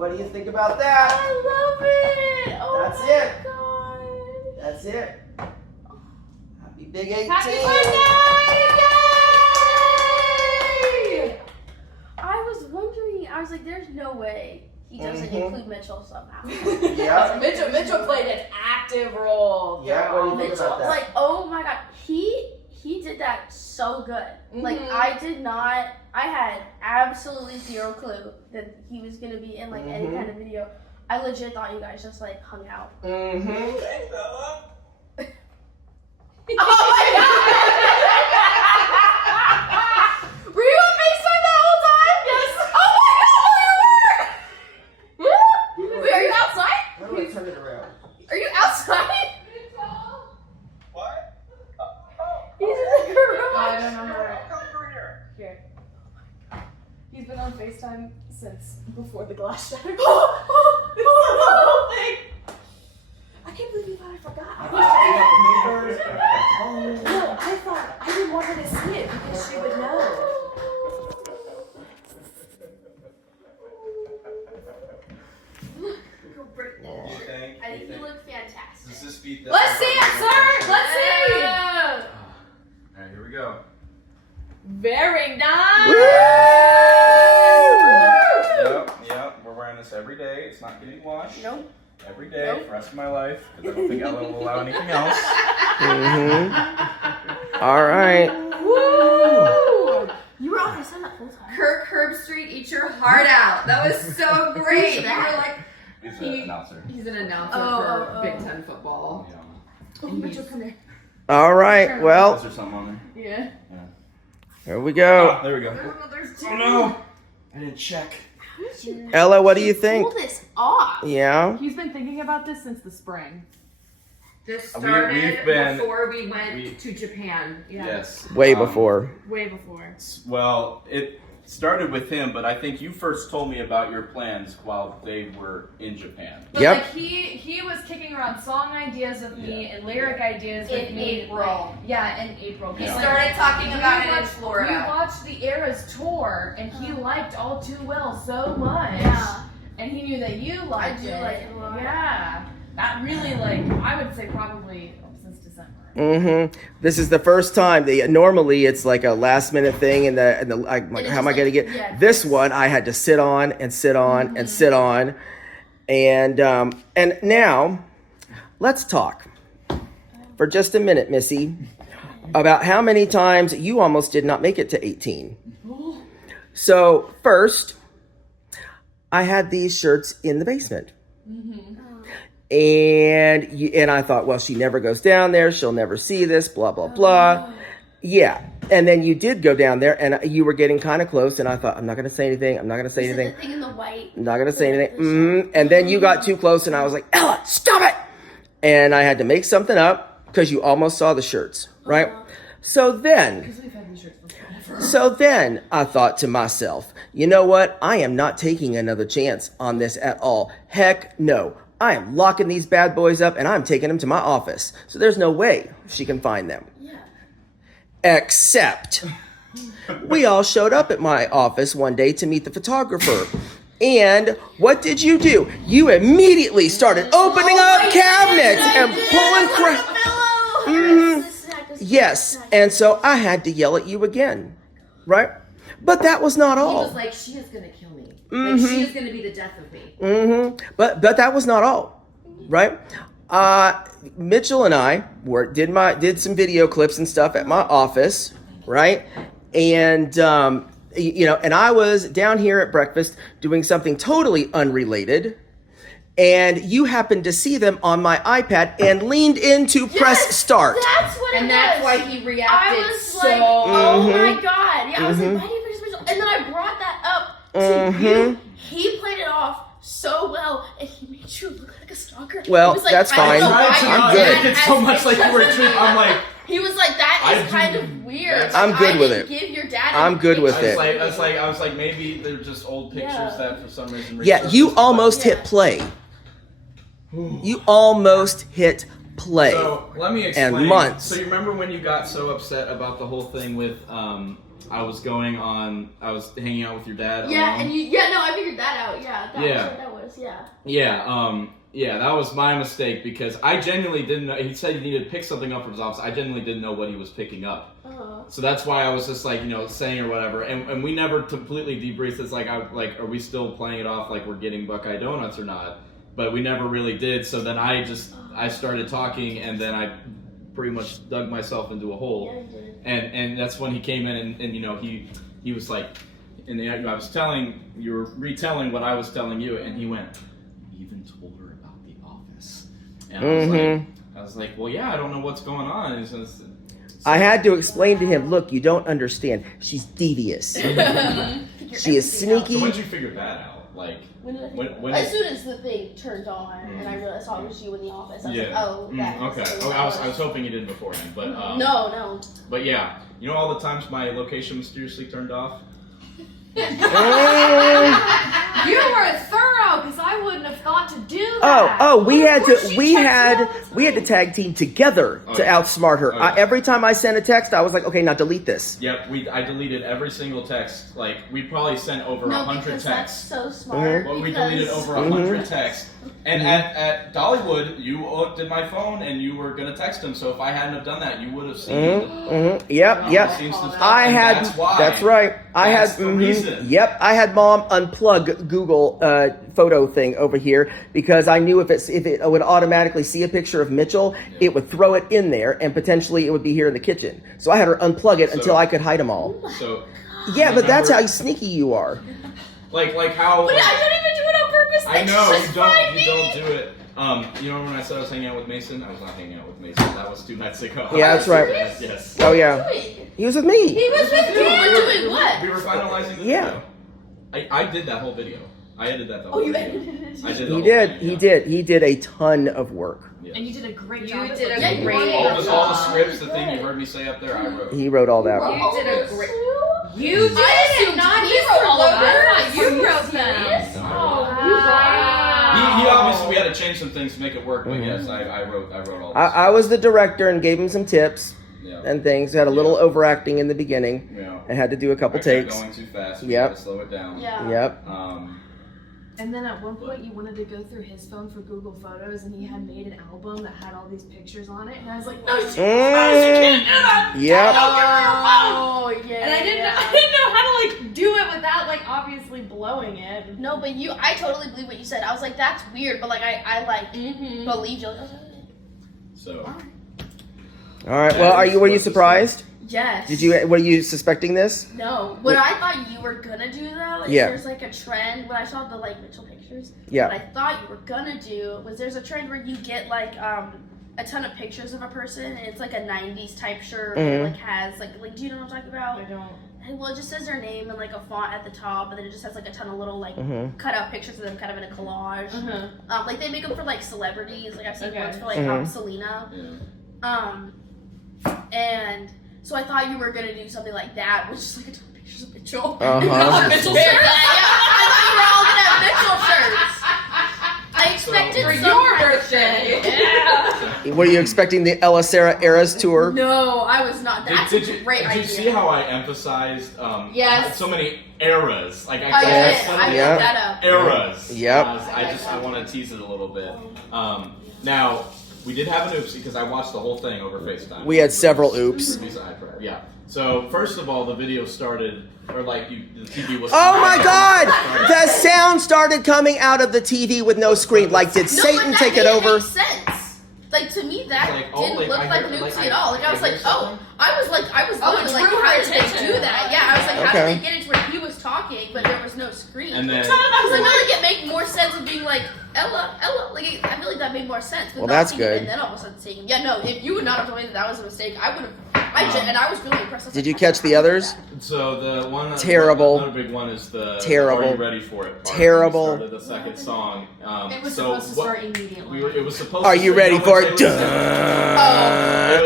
What do you think about that? I love it. Oh That's my it. God. That's it. Happy big 18. Happy birthday! Yay! I was wondering, I was like, there's no way he doesn't include Mitchell somehow. Yeah. Mitchell played an active role. Yeah, what do you think Mitchell, about that? like, oh my God, he did that so good. Like, I had absolutely zero clue that he was gonna be in like any kind of video. I legit thought you guys just like hung out. Oh my God! Were you on FaceTime that whole time? Yes. Oh my God, you were! Wait, are you outside? How do I turn it around? Are you outside? What? He's in the garage. I don't know where. Come through here. Here. He's been on FaceTime since before the glass shattered. I can't believe you thought I forgot. No, I thought I didn't want her to see it because she would know. I think you look fantastic. Does this beat that? Let's see it, sir. Let's see. Alright, here we go. Very nice. Yep. We're wearing this every day. It's not getting washed. Nope. Every day for the rest of my life because I don't think Ella will allow anything else. All right. Woo! You were on FaceTime that whole time. Kirk Herbstreit, eat your heart out. That was so great. You were like, He's an announcer. he's an announcer for Big Ten football. Yeah. Oh, Mitchell, come here. All right. Well, Is there something on there? Yeah. here we go. Oh, there we go. Oh no! I didn't check. How did you Ella, what do you think? pull this off? Yeah. He's been thinking about this since the spring. This We've started been- before we went to Japan. Yeah. Yes. Way before. Way before. Well, it started with him, but I think you first told me about your plans while they were in Japan. But Yep. like he was kicking around song ideas with me and lyric ideas with In me. April. Yeah, in April. He Yeah. started talking about it in We Florida. watched the Eras tour, and he liked All Too Well so much. Yeah. And he knew that you liked do it. like it a lot. Yeah. That really, like, I would say probably since December. This is the first time. Normally it's like a last minute thing, and like, it's how am I just going to like- get yeah, this one? I had to sit on and sit on and sit on, and now let's talk for just a minute, Missy, about how many times you almost did not make it to 18. So first, I had these shirts in the basement. And I thought, well, she never goes down there. She'll never see this, blah, blah, blah. Yeah. And then you did go down there and you were getting kind of close. And I thought, I'm not going to say anything. I'm not going to say Is it anything. the thing in the white? I'm not going to say anything. And then you got too close and I was like, Ella, stop it. And I had to make something up because you almost saw the shirts, right? So then We've had these shirts before. I thought to myself, you know what? I am not taking another chance on this at all. Heck no. I am locking these bad boys up and I'm taking them to my office. So there's no way she can find them. Yeah. Except we all showed up at my office one day to meet the photographer. And what did you do? You immediately started opening up cabinets and pulling crap. Yes. And so I had to yell at you again. Right? But that was not He all. was like, she is going to kill me. Like, she is going to be the death of me. But that was not all, right? Mitchell and I did some video clips and stuff at my office, right? And and I was down here at breakfast doing something totally unrelated, and you happened to see them on my iPad and leaned in to press start. That's what And it that's was. why he reacted I was so... like, oh my God. Yeah, I was like, why do you press Mitchell? And then I brought that up to you. He played it off so well, and he made you look like a stalker. Well, He was like, that's I don't fine. know why Trying to you not did make that it so as much like you were treating. I'm like, He was like, that I is do- kind of weird. I'm good with didn't it. Give your dad I'm good with it. I was like, maybe they're just old pictures that for some reason. Yeah, you resurfaced, almost Yeah. hit play. You almost hit play. So let me explain. And months. So you remember when you got so upset about the whole thing with I was hanging out with your dad. Yeah, alone. and I figured that out. Yeah, that was what that was. Yeah. Yeah, that was my mistake because I genuinely didn't know. He said he needed to pick something up from his office. I genuinely didn't know what he was picking up. So that's why I was just like, saying or whatever. And we never completely debriefed. It's like, are we still playing it off like we're getting Buckeye Donuts or not? But we never really did. So then I started talking, and then I pretty much dug myself into a hole. Yeah, you did. And that's when he came in, and he was like, and I was you were retelling what I was telling you, and he went, "You even told her about The Office." And I was like, well, yeah, I don't know what's going on. And I had to explain to him, look, you don't understand. She's devious. She is sneaky. So when did you figure that out? Like, when did I when as soon as the thing turned on and I realized it was you in the office, I was like, oh, that okay. I was hoping you did beforehand, but no. But yeah, all the times my location mysteriously turned off. You were thorough because I wouldn't have thought to do that. We had to tag team together to outsmart her. Every time I sent a text, I was like, okay, now delete this. Yep, I deleted every single text. Like, we probably sent over 100 texts. That's so smart. Well, we deleted over 100 texts. And at Dollywood, you looked at my phone and you were gonna text him. So if I hadn't have done that, you would have seen. Yep. I had. That's right. I had Mom unplug Google photo thing over here because I knew if it would automatically see a picture of Mitchell, it would throw it in there and potentially it would be here in the kitchen. So I had her unplug it until I could hide them all. So yeah, but that's how sneaky you are. Like how? But I don't even do it on purpose. I know you don't do it. You know when I said I was hanging out with Mason? I was not hanging out with Mason. That was 2 nights ago. Yeah, that's right. Yes. Oh yeah. He was with me. He was with you. Doing what? We were finalizing the video. I did that whole video. I edited that the whole video. Edited it? I did. He did a ton of work. Yeah. And you did a great job. You did a great all job. the scripts, the thing you heard me say up there, I wrote. He wrote all that. You did a great. You did I it, assumed not he Mr. wrote all of Logan. that. You wrote them. No. Wow. He obviously, we had to change some things to make it work, but yes, I wrote all this. I was the director and gave him some tips and things. Had a little overacting in the beginning and had to do a couple takes. Going too fast. We had to slow it down. Yeah. Yep. And then at one point you wanted to go through his phone for Google Photos and he had made an album that had all these pictures on it. And I was like, no, you can't do that. Yep. Oh, yeah. And I didn't know how to do it without obviously blowing it. No, but I totally believe what you said. I was like, that's weird, but I believed you. So. All right. Well, were you surprised? Yes. Were you suspecting this? No. What I thought you were gonna do though, there's a trend when I saw the Mitchell pictures. Yeah. What I thought you were gonna do was there's a trend where you get a ton of pictures of a person and it's like a 90s type shirt and it has do you know what I'm talking about? I don't. Well, it just says their name and a font at the top, and then it just has a ton of little cut out pictures of them, kind of in a collage. They make them for celebrities. I've seen ones for Selena. Yeah. And so I thought you were gonna do something like that, which is a ton of pictures of Mitchell. Mitchell shirt. I thought you were all gonna have Mitchell shirts. I expected For some your kind of birthday. Yeah. Were you expecting the Ella Sarah Eras tour? No, I was not. That's a great idea. Did you see how I emphasized Yes. so many eras? I did. I picked that up. Eras. Yep. I want to tease it a little bit. Now, we did have an oops because I watched the whole thing over FaceTime. We had several oops. Yeah. So first of all, the video started, or the TV was. Oh my God! The sound started coming out of the TV with no screen. Did Satan take it over? Make sense. To me, that didn't look like an oopsie at all. I was it how did they do that? Yeah, I was like, how did they get it to where he was talking, but there was no screen? And then I was like, it make more sense of being Ella. I feel like that made more sense. Well, that's good. And then all of a sudden saying, if you would not have told me that was a mistake, I would have. And I was really impressed. Did you catch the others? So the one terrible. Another big one is the terrible. Are you ready for it? Terrible. Started the second song. It was supposed to start immediately. It was supposed. Are you ready for it?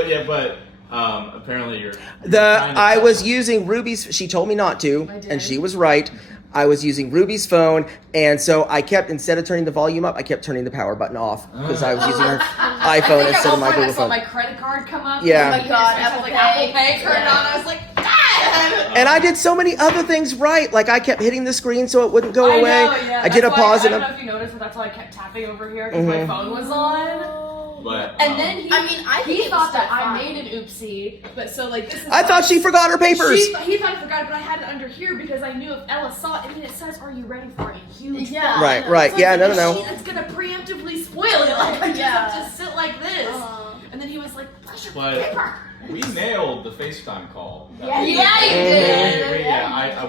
Yeah, but apparently you're. I was using Ruby's. She told me not to, and she was right. I was using Ruby's phone, and so I kept, instead of turning the volume up, I kept turning the power button off because I was using her iPhone instead of my Google phone. I saw my credit card come up. Yeah. Oh my God, Apple Pay turned on. I was like, And I did so many other things right. Like I kept hitting the screen so it wouldn't go away. I did a pause I and don't know if you noticed, but that's why I kept tapping over here because my phone was on. But, And then he think thought that fine. I made an oopsie, but so like this is. I thought she forgot her papers. He thought I forgot it, but I had it under here because I knew if Ella saw it, and then it says, "Are you ready for a huge?" Yeah. Right, right. So Yeah, it's no, like no, a no. sheet that's gonna preemptively spoil it. Like I just Yeah. have to sit like this. And then he was like, "Flash your paper." we nailed the FaceTime call. Yeah, you did.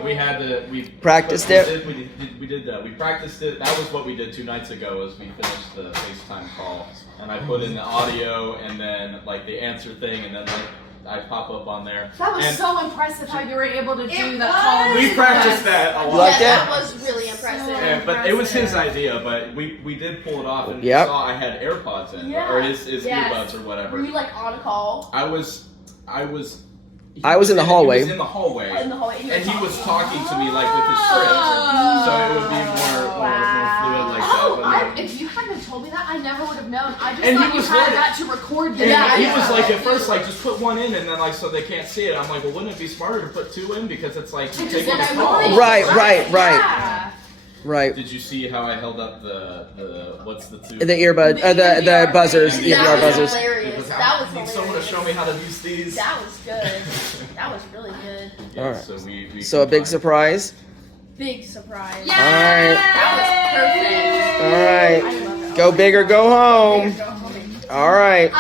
We had to. We Practiced it. We practiced it. That was what we did 2 nights ago. Was we finished the FaceTime call, and I put in the audio, and then like the answer thing, and then like I pop up on there. That was and so impressive how you were able to do It that was. call. we practiced that a You lot. like that that? was really impressive. Yeah, but it was his idea. But we did pull it off, and Yep. you saw I had AirPods in, Yeah. or his Yes. earbuds or whatever. Were you like on call? I was I was in the hallway. He was in the hallway. In the hallway, And he was talking to me like with his script, so it would be more fluid like Oh, that. if you hadn't have told me that, I never would have known. I just And he thought you was had ready. that to record the And he video. was like at first like just put one in and then like so they can't see it. I'm like, well, wouldn't it be smarter to put 2 in because it's like you take then the I call. would. Right, right, right, Yeah. right. Did you see how I held up the what's the 2? The earbud, the buzzers, the That EVR was buzzers. hilarious. Because That was I need hilarious. someone to show me how to use these. That was good. That was really good. Yeah, Alright. so we So a big combined. surprise. Big surprise. All right, That was perfect. all right. I love it. Go big or go home. Go home. All right.